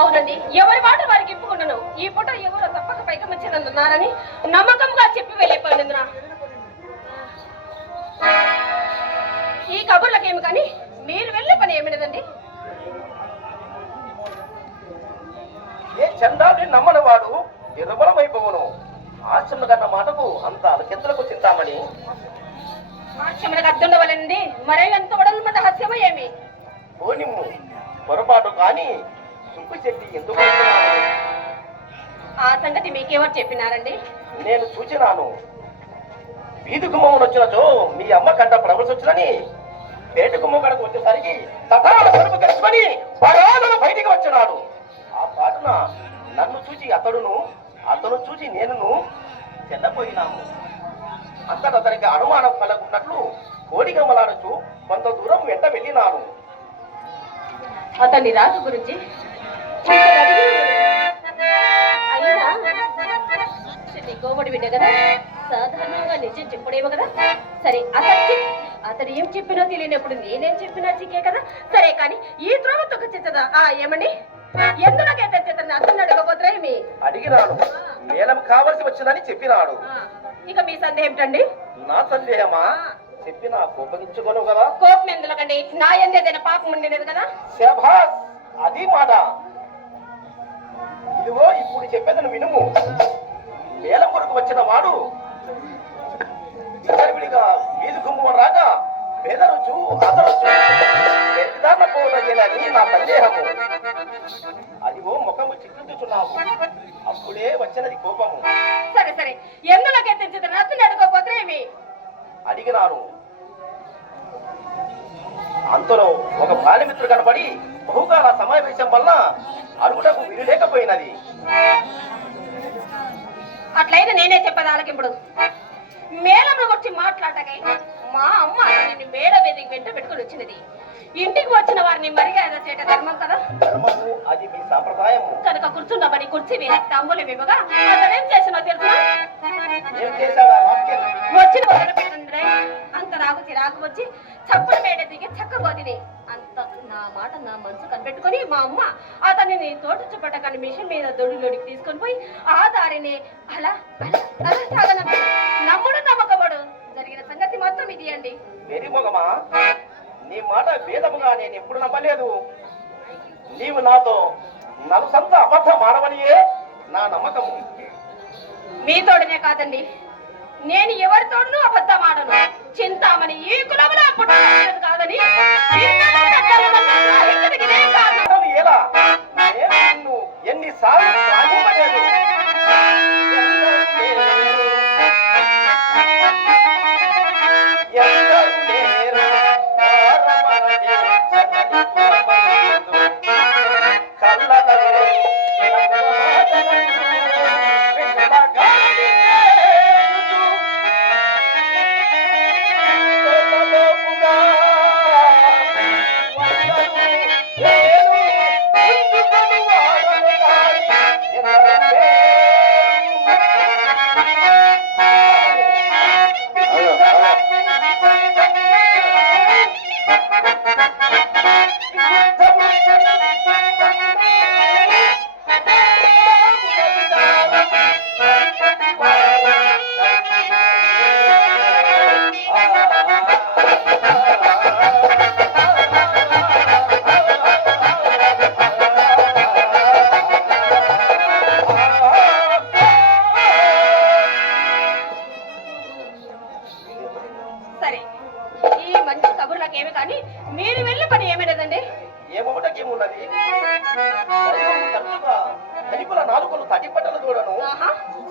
అవునండి, ఎవరి మాట వారికి ఇప్పుకున్నాను. ఈ పూట ఎవరో తప్పక పైకి వచ్చిందన్నారని నమ్మకంగా చెప్పి వెళ్ళిపోయినందున ఈ కబుర్లకేమి కానీ మీరు వెళ్ళే పని ఏమిటండి? ఏ చందాన్ని నమ్మనవాడు నిర్మలమైపోవును. ఆశ్రమ కన్న మాటకు అంత అలకెంతలకు చింతామణి. ఆశ్రమలకు అద్దుండవలండి, మరే ఎంత వడలమంట హస్యమ ఏమి పోనిమ్ము పొరపాటు కాని సుబ్బు చెట్టి ఎందుకు ఆ సంగతి మీకెవరు చెప్పినారండి? నేను చూచినాను. వీధి గుమ్మమును వచ్చినచో మీ అమ్మ కంట ప్రవశొచ్చునని పేట గుమ్మ కడకు వచ్చేసరికి తటాల కడుపు కలుసుకొని పరాలను బయటికి వచ్చినాడు. ఆ పాటున నన్ను చూచి అతను చూచి నేనును చెల్లపోయినాము. అంతట అతనికి అనుమానం కలగున్నట్లు కోడిగమ్మలాడుచు కొంత దూరం వెంట వెళ్ళినాను. అతని రాజు గురించి గోమడి బిడ్డ కదా, సాధారణంగా నిజం చెప్పుడేమో కదా. సరే, అతడు ఏం చెప్పినో తెలియనప్పుడు నేనేం చెప్పినా చిక్కే కదా. సరే కానీ ఈ త్రోవ తొక్కదా ఏమండి? ఎందులోకైతే అతన్ని అడగబోతున్నా ఏమి అడిగినాను. మేళం కావలసి వచ్చిందని చెప్పినాడు. ఇక మీ సందేహం ఏమిటండి? నా సందేహమా? చెప్పిన కోపగించుకోను కదా. కోపం ఎందులోకండి? నా ఎందేదైనా పాపం ఉండేది కదా. శభాస్, అది మాట. ఇదిగో ఇప్పుడు చెప్పేదని వినుము. మేళం కొరకు వచ్చిన వాడు విడిగా వీధి గుమ్మం రాగా బెదరుచు అదరచు ఎద్దాన పోలని నా సందేహము. అదిగో ముఖము చిక్కుతున్నావు, అప్పుడే వచ్చినది కోపము. సరే సరే, ఎందులోకైతే అతన్ని అడుకోపోతే ఏమి? అడిగినాను. అంతలో ఒక బాల్యమిత్రుడు కనపడి బహుకాల సమావేశం వల్ల అడుగుటకు వీలు లేకపోయినది. అట్లయితే నేనే చెప్పేది ఆలకింపుడు. మేళంలో వచ్చి మాట్లాడటకై మా అమ్మ నిన్ను మేడ వేదికి వెంట పెట్టుకుని వచ్చినది. ఇంటికి వచ్చిన వారిని మర్యాద చేయట ధర్మం కదా. ధర్మము, అది మీ సాంప్రదాయము. కనుక కూర్చున్నామని కుర్చీ వేసి తాంబూలం ఇవ్వగా అతనేం చేసినో తెలుసా? వచ్చిన పెట్టండి అంత నాకు చిరాకు వచ్చి చప్పుల మేడ దిగి చక్కబోదిని. అంత నా మాట నా మనసు కనిపెట్టుకుని మా అమ్మ అతనిని తోట చుప్పటకని మిషన్ మీద దొడిలోడికి తీసుకొని పోయి ఆ దారిని అలా సాగనప్పుడు నమ్ముడు నమ్మకముడు జరిగిన సంగతి మాత్రం ఇది అండి. వెరిమొగమా, నీ మాట వేదముగా నేను ఎప్పుడు నమ్మలేదు. నీవు నాతో నలుసంత అబద్ధం ఆడవనియే నా నమ్మకము. మీతోడనే కాదండి, నేను ఎవరితోడను అబద్ధం ఆడను. చింతామణి ఈ కులములో పుట్టలేదు కాదని ఎలా నేను ఎన్నిసార్లు సాధించలేదు.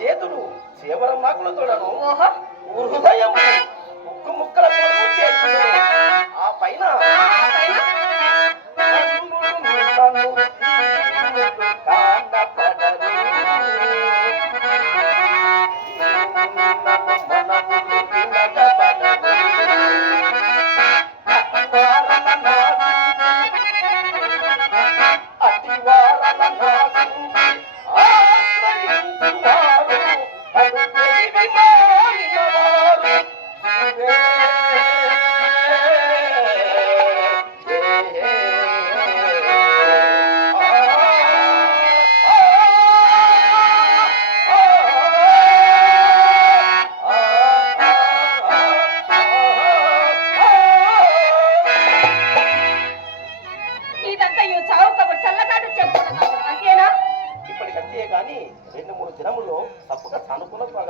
చేతులు చేవరం నాకులు తోడను, హృదయం ముక్కు ముక్కల ఆ పైన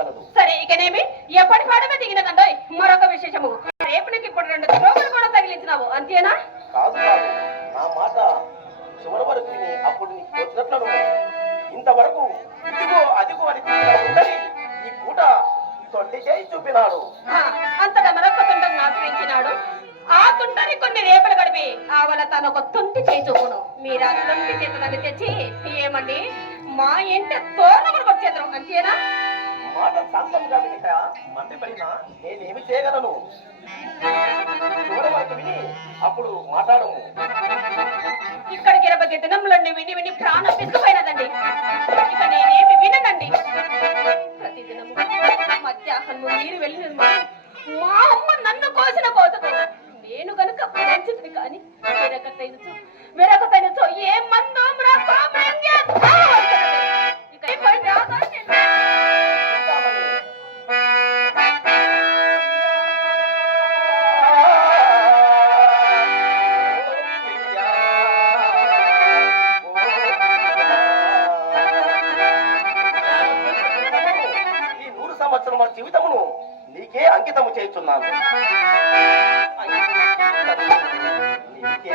చెప్పగలదు. సరే ఇకనేమి ఎప్పటి పాడమే దిగినదండోయ్. మరొక విశేషము, రేపటికి ఇప్పుడు 2 త్రోగులు కూడా తగిలించినావు అంతేనా? కాదు కాదు, నా మాట చివరి వరకు విని అప్పుడు నీకు వచ్చినట్లు ఇంతవరకు ఇదిగో అదిగో అని తిరిగిన ఈ పూట తొండి చేయి చూపినాడు. అంతగా మరొక తుండను ఆశ్రయించినాడు. ఆ తుంటని కొన్ని రేపలు గడిపి ఆవల తన ఒక తుంటి చేయి చూపును. మీరు ఆ తుంటి చేతులని తెచ్చి ఏమండి మా ఇంటి తోరణములు కొట్టేద్దాం అంతేనా? మాట శాంతంగా వినిక మండిపడినా నేనేమి చేయగలను? చివరి వరకు విని అప్పుడు మాట్లాడము. ఇక్కడికి 20 దినములన్నీ విని విని ప్రాణం పిసుకుపోయినదండి. ఇక నేనేమి విననండి. ప్రతిదినము మధ్యాహ్నం నీరు వెళ్ళిన మా అమ్మ నన్ను కోసిన కోతకు నేను గనుక పెంచుతుంది కానీ వెరకతైనచో ఏ మందో ఇక ఏం పని రాదా నేను? ఈ 100 సంవత్సరముల జీవితమును నీకే అంకితము చేస్తున్నాను. నీకే